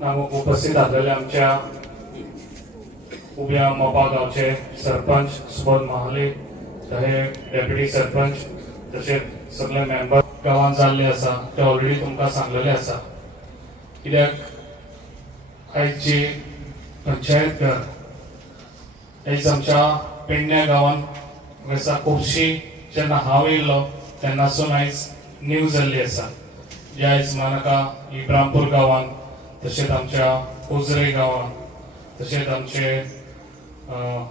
नाम- उपस्थित असलेल्या आमच्या उभ्या मोपा गावचे सरपंच सुबोध महाले हे डेप्युटी सरपंच तसेच सगळे मेंबर गावात जाल्ले आसा ते ऑलरेडी तुमकां सांगलेले आसा. कित्याक आयची पंचायत घर आयज आमच्या पेडण्या गांवान वर्सां खुबशी जेन्ना हांव येयल्लो तेन्नासून आयज न्यू जाल्ली आसा. जे आयज म्हाका इब्रामपूर गांवांत तशेंच आमच्या उजरे गांवांत तशेंच आमचे अं,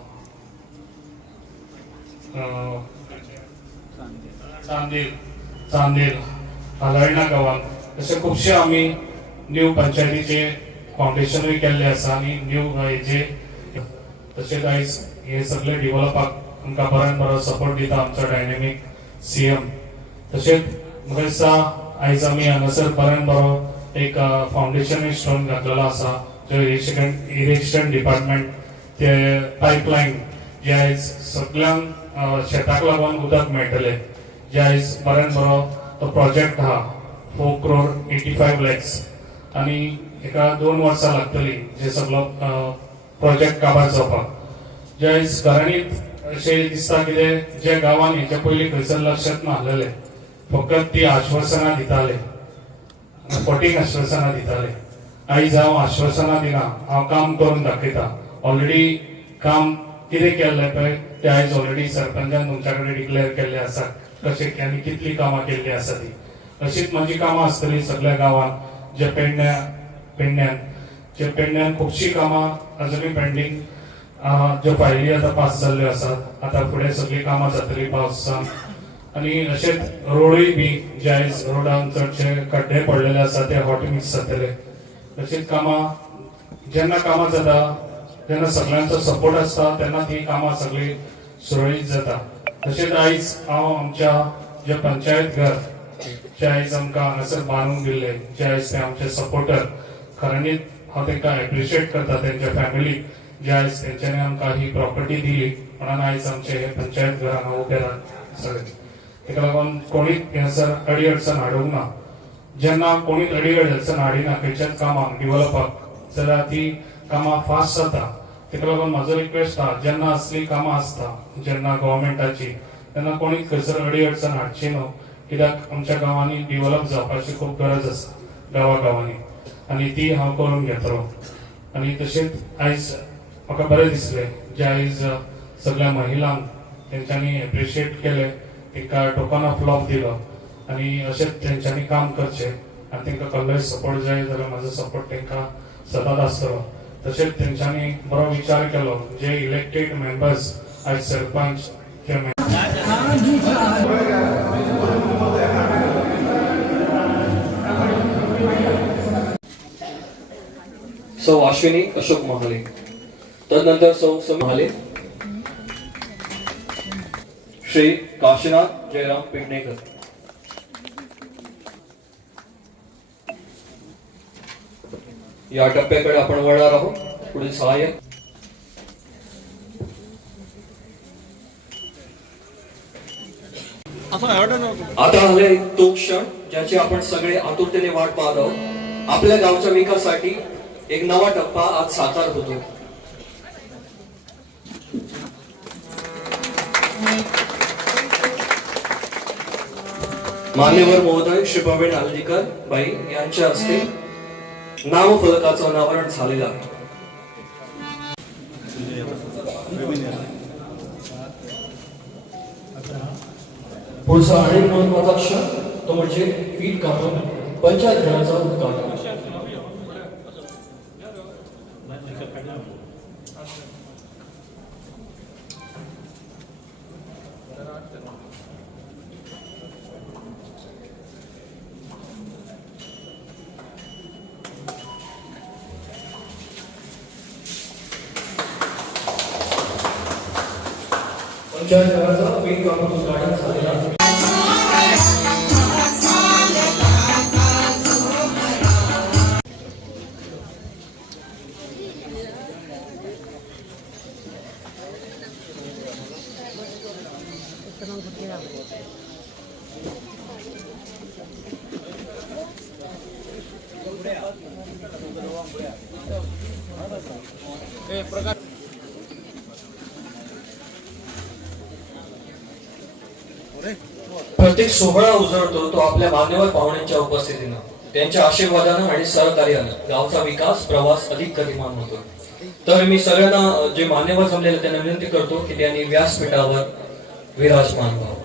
चांदेल चांदेल हालर्णा गांवांत. अशे खुबशे आमी न्यू पंचायतीचे फाउंडेशनूय केल्ले आसा आनी न्यू हेजे तशेंच आयज हे सगळे डेव्हलपाक आमकां बऱ्यान बरो सपोर्ट दिता आमचो डायनेमीक सीएम तशेंच म्हाका दिसता आयज आमी हांगासर बऱ्यान बरो एक फाउंडेशन स्टोन घातलेलो आसा जो इरिगेशन इरिगेशन डिपार्टमेंट ते पायपलायन जे आयज सगळ्यांक शेताक लागून उदक मेळटले जे आयज बऱ्यान बरो तो प्रोजेक्ट आहा four crore eighty five lakhs आनी एका दोन वर्सां लागतली जे सगळो प्रोजेक्ट काबार जावपाक जे आयज घरांनीत अशें दिसता कितें जे गांवांनी जे पयलीं खंयसर लक्षात नासलेले फकत ती आश्वासनां दिताले. फटींग आश्वासनां दिताले आयज हांव आश्वासनां दिना हांव काम करून दाखयता ऑलरेडी काम कितें केल्लें पळय तें आयज ऑलरेडी सरपंचान तुमच्या कडेन डिक्लेअर केल्लें आसा कशें आनी कितलीं कामां केल्लीं आसा ती अशीच म्हजी कामां आसतली सगळ्या गांवांत. जे पेडण्या पेडण्यान जे पेडण्यान खुबशीं कामां अजुनूय पेंडींग ज्यो फायली आतां पास जाल्ल्यो आसात आतां फुडें सगळीं कामां जातलीं पावसान आनी अशेंच रोडूय बी जे आयज रोडान चडशे खड्डे पडलेले आसा ते हॉट मिक्स जातले तशीच कामां जेन्ना कामां जाता जेन्ना सगळ्यांचो सपोर्ट आसता तेन्ना ती कामां सगळीं सुरळीत जाता. तशेंच आयज हांव आमच्या जे पंचायत घर जे आयज आमकां हांगासर बांदून दिल्ले जे आयज ते आमचे सपोर्टर खऱ्यांनीच हांव तांकां एप्रिशिएट करता तेंच्या फॅमिलीक जे आयज तेंच्यांनी आमकां ही प्रॉपर्टी दिली म्हणून आयज आमचे हे पंचायत घर हांगा उबे राहत सगळे. तेका लागून कोणीच हेंसर अडीअडचण हाडूंक ना. जेन्ना कोणीच अडी हाडिना खंयच्याच कामाक डिव्हलपाक जाल्यार ती कामां फास्ट जाता. ताका लागून म्हाजो रिक्वेस्ट आहा जेन्ना असली कामां आसता जेन्ना गव्हर्मेंटाची तेन्ना कोणीच खंयसर अडीअडचण हाडची न्हू कित्याक आमच्या गांवांनी डिव्हलप जावपाची खूब गरज आसा गांवा गांवांनी आनी ती हांव करून घेतलो आनी तशेंच आयज म्हाका बरें दिसलें जे आयज सगळ्या महिलांक तेंच्यांनी एप्रिशिएट केलें. एका टोकाना फ्लॉप दिलो आनी अशेंच तेंच्यांनी काम करचें. आनी तांकां कसलोय सपोर्ट जाय जाल्यार म्हाजो सपोर्ट तांकां सदांच आसतलो तशेंच तेंच्यांनी बरो विचार केलो जे इलेक्टेड मेंबर्स आयज सरपंच सौ अश्विनी अशोक महाले. तदनंतर सौ महाले. श्री काशीनाथ जयराम पेडणेकर. या टप्प्याकडे आपण वळणार आहोत. पुढील सहाय्य आता आले तो क्षण ज्याची आपण सगळे आतुरतेने वाट पाहत आहोत. आपल्या गावच्या विकासासाठी एक नवा टप्पा आज साकार होतो. मान्यवर महोदय शिपाबेन प्रवीण बाई यांच्या हस्ते नामफलकाचं अनावरण झालेलं आहे. पुढचा आणि महत्त्वाचा क्षण तो म्हणजे पीठ कापून पंचायत घराचा उद्घाटन. प्रत्येक सोहळा उजळतो तो आपल्या मान्यवर पाहुण्यांच्या उपस्थितीनं त्यांच्या आशीर्वादानं आणि सहकार्यानं. गावचा विकास प्रवास अधिक गतिमान होतो. तर मी सगळ्यांना जे मान्यवर जमलेले त्यांना विनंती करतो की त्यांनी व्यासपीठावर 味道 lost.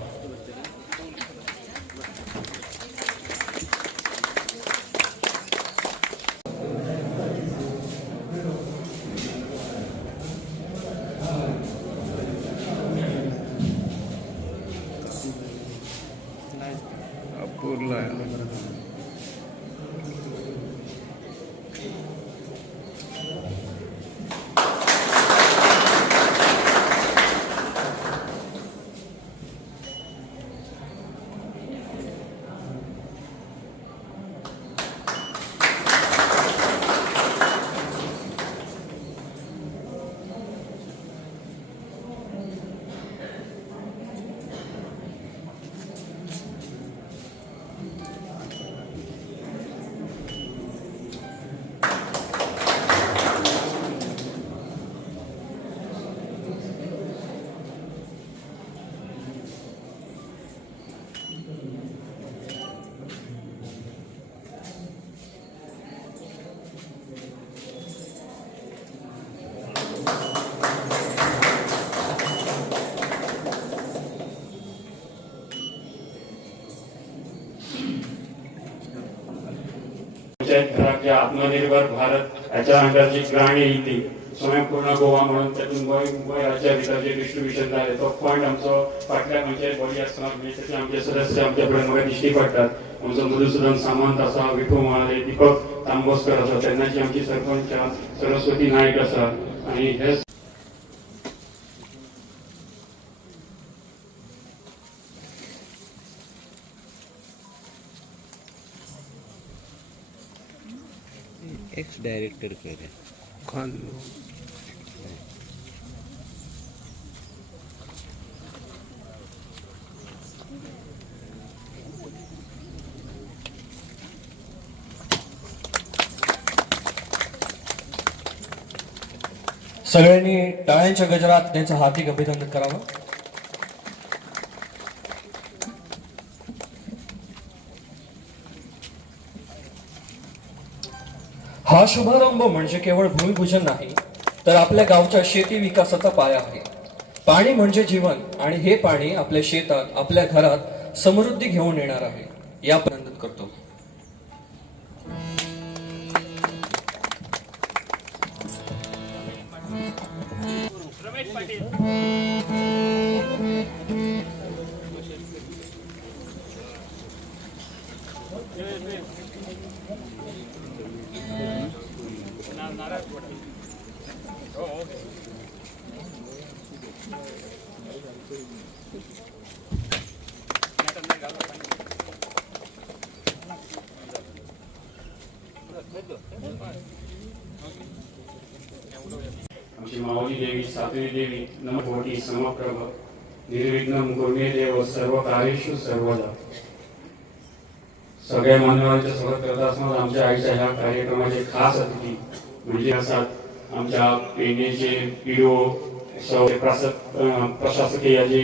आत्मनिर्भर भारत याच्या अंडरची ग्राणी येईल स्वयंपूर्ण गोवा म्हणून त्यातून गोंय गोंय राज्या भितरचे डिस्ट्रीब्युशन जाले तो फंड आमचो फाटल्या पंचायत बॉडी आसतना म्हणजे आमचे सदस्य आमच्या कडेन म्हाका दिश्टी पडटात आमचो मधुसुदन सामंत आसा विठू महाले दीपक तांबोसकर आसा तेन्नाची आमची सरपंच सरस्वती नायक आसा आणि हे एक्स डायरेक्टर करे खान सगळ्यांनी टाळ्यांच्या गजरात त्यांचं हार्दिक अभिनंदन करावं. हा शुभारंभ म्हणजे केवळ भूमिपूजन नाही तर आपल्या गावच्या शेती विकासाचा पाया आहे. पाणी म्हणजे जीवन आणि हे पाणी आपल्या शेतात आपल्या घरात समृद्धी घेऊन येणार आहे. या आमची माऊली देवी सातवी देवी समप्रभ निर्विघ्न देव सर्व कार्येषु सर्वदा. सगळ्या मान्यवरांच्या सोबत करत असताना आमच्या आईच्या ह्या कार्यक्रमाचे खास अतिथी म्हणजे असतात आमच्या पेनेचे पीओ प्रशासकीय जी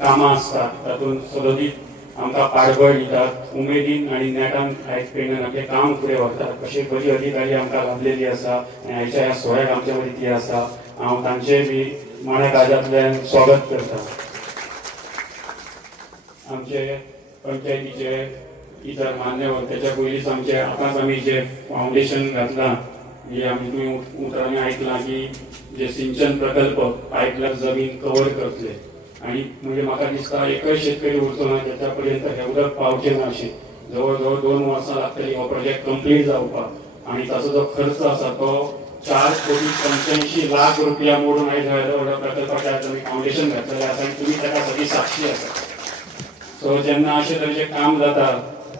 कामां असतात तातूंत सदोदीत आमकां पाठबळ दितात उमेदीन आनी नेटान आयज पेनान आपलें काम फुडें व्हरतात अशी बरी अधिकारी आमकां लाभलेली आसा आनी आयच्या ह्या सोहळ्याक आमचे मदीं ती आसा हांव तांचेय बी मना काळजांतल्यान स्वागत करता. आमचे पंचायतीचे इतर मान्यवर त्याच्या पयलींच आमचे आतांच आमी जे फावंडेशन घातलां जे आमी तुमी उतरांनी आयकलां की जे सिंचन प्रकल्प पायपलायन जमीन कवर करतले. आणि म्हणजे म्हाका दिसता एकय शेतकरी उरचो ना त्याच्या पर्यंत हे उदक पावचें ना अशें जवळ जवळ दोन वर्सां लागतली हो प्रोजेक्ट कंप्लीट जावपाक आणि ताचो जो खर्च आसा तो चार कोटी पंच्याऐंशी लाख रुपया मोडून आयज व्हडा प्रकल्पाच्या तुम्ही फावंडेशन घातलेले आसा आनी तुमी ताका सगळी साक्षी आसा सो जेन्ना अशें तरेचें काम जाता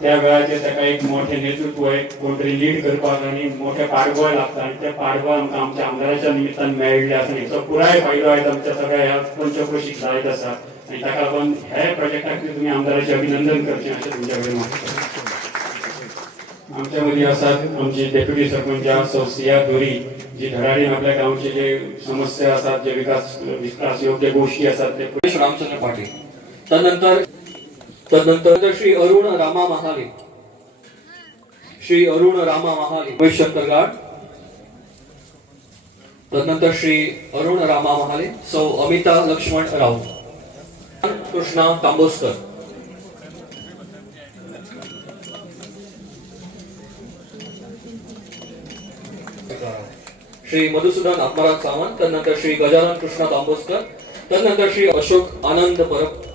त्या वेळाचेर ताका एक मोठे नेतृत्व एक कोण तरी लीड करपाक आनी मोठे पाठबळ लागता आनी त्या पाठबळ आमकां आमच्या आमदाराच्या निमित्तान मेळिल्ले आसा हेचो पुराय फायदो आयज आमच्या सगळ्या ह्या पंचक्रोशीक जायत आसा आनी ताका लागून हे प्रोजेक्टाक तुमी आमदाराचें अभिनंदन करचें अशें तुमच्या कडेन मागता आमच्या मदीं आसात आमची डेप्युटी सरपंच आसा सिया दोरी जी धडाडीन आपल्या गांवचे जे समस्या आसात जे विकास विकास योग्य गोष्टी आसात ते रामचंद्र पाटील. त्यानंतर तदनंतर श्री अरुण रामा महाले. श्री अरुण रामा महाले. उमेश शंकर तदनंतर श्री अरुण रामा महाले. सौ अमिता लक्ष्मण राव. कृष्णा तांबोस्कर. श्री मधुसूदन आत्माराज सावंत. तदनंतर श्री गजानन कृष्णा तांबोस्कर. तदनंतर श्री अशोक आनंद परब.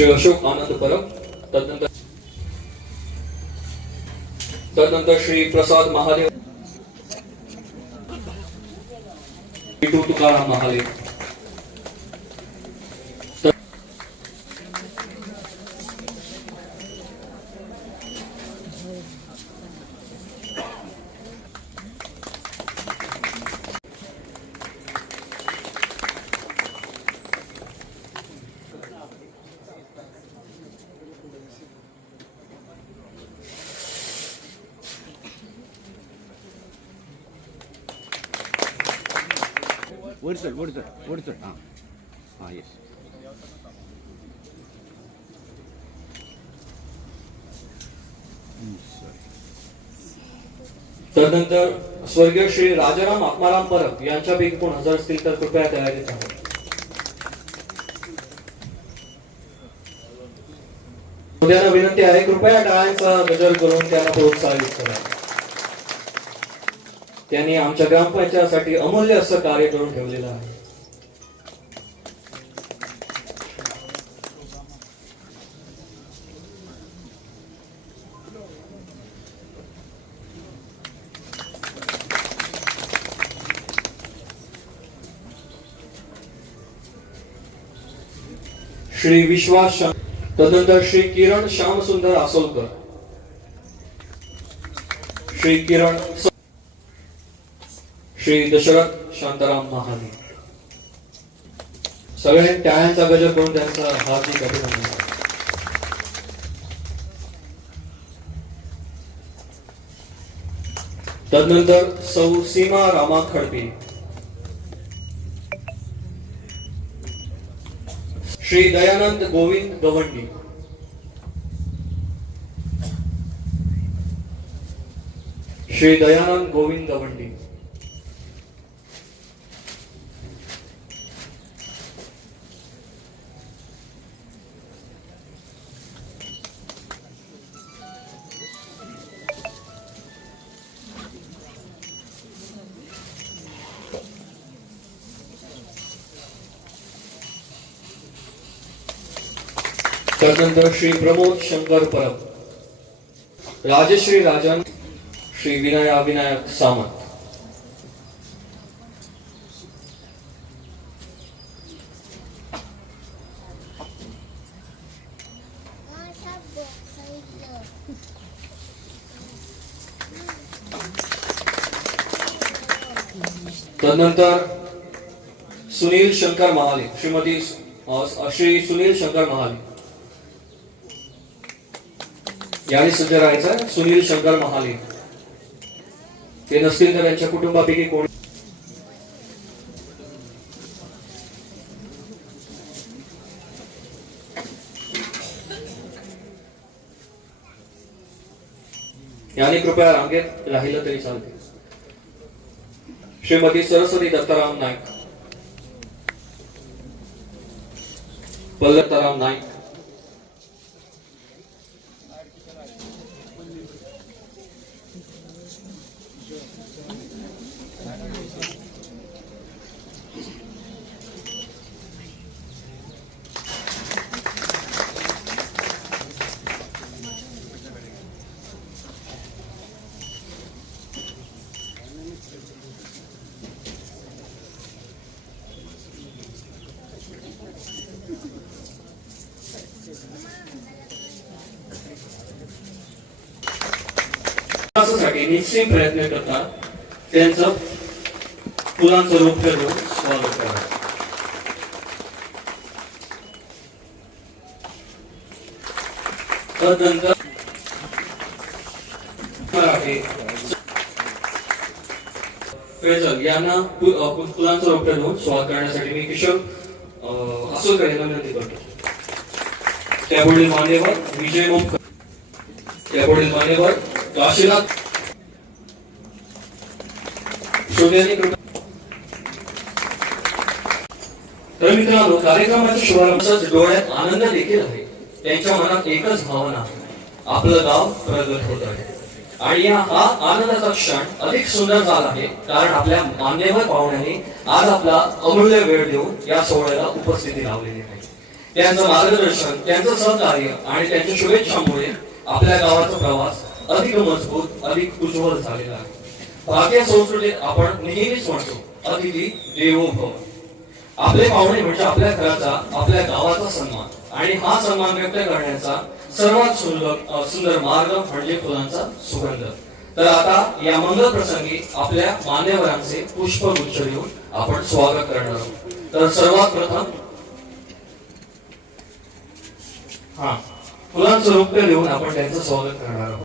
श्री अशोक आनंद परब तदनंतर तदनंतर श्री प्रसाद महादेव विठू तुकाराम महादेव। वर चढ वर चढ वर चढ हां हां येस तदनंतर स्वर्गीय श्री राजाराम आत्माराम परब यांच्यापैकी कोण हजर असतील तर कृपया तयारी सांगा. उद्याला विनंती आहे कृपया टाळ्यांचा गजर करून त्यांना प्रोत्साहित करा. त्यांनी आमच्या ग्रामपंचायतीसाठी अमूल्य असं कार्य करून ठेवलेलं आहे. श्री विश्वास तदनंतर श्री किरण श्यामसुंदर आसोलकर श्री किरण श्री दशरथ शांताराम महाने सगळे टाळ्यांचा गजर करून त्यांचा हार्दिक अभिनंदन तदनंतर सौ सीमा रामा खडपे. श्री दयानंद गोविंद गवंडी. श्री दयानंद गोविंद गवंडी. त्यानंतर श्री प्रमोद शंकर परब। राजश्री राजन, श्री विनया विनायक सामंत तदनंतर सुनील शंकर महाले, श्रीमती श्री सुनील शंकर महाले। यावेळी सज्ज राहायचं सुनील शंकर महाले. ते नसतील तर त्यांच्या कुटुंबापैकी कोण याने कृपया रांगेत राहिलं तरी चालते श्रीमती सरस्वती दत्ताराम नाईक. पल्लताराम नाईक विकासासाठी निश्चित प्रयत्न करतात. त्यांचं फुलांचं रूप ठरवून स्वागत करा. तदनंतर मराठे फैजल यांना फुलांचं रोप ठरवून स्वागत करण्यासाठी मी किशोर अ, यांना विनंती करतो. त्यापुढील मान्यवर विजय मोमकर त्यापुढील मान्यवर काशीनाथ शोभ्यानी कृपया तर मित्रांनो कार्यक्रमाच्या शुभारंभाचाच डोळ्यात आनंद देखील आहे. त्यांच्या मनात एकच भावना आपलं गाव प्रगत होत आहे. आणि हा आनंदाचा क्षण अधिक सुंदर झाला आहे कारण आपल्या मान्यवर पाहुण्यांनी आज आपला अमूल्य वेळ देऊन या सोहळ्याला उपस्थिती लावलेली आहे. त्यांचं मार्गदर्शन त्यांचं सहकार्य आणि त्यांच्या शुभेच्छांमुळे आपल्या गावाचा प्रवास अधिक मजबूत अधिक उज्ज्वल झालेला आहे. भारतीय संस्कृतीत आपण नेहमीच म्हणतो अतिथी देवो भव. आपले पाहुणे म्हणजे आपल्या घराचा आपल्या गावाचा सन्मान. आणि हा सन्मान व्यक्त करण्याचा सर्वात सुंदर सुंदर मार्ग म्हणजे फुलांचा सुगंध. तर आता या मंगल प्रसंगी आपल्या मान्यवरांचे पुष्पगुच्छ देऊन आपण स्वागत करणार आहोत. तर सर्वात प्रथम हा फुलांचं रोप्य देऊन आपण त्यांचं स्वागत करणार आहोत.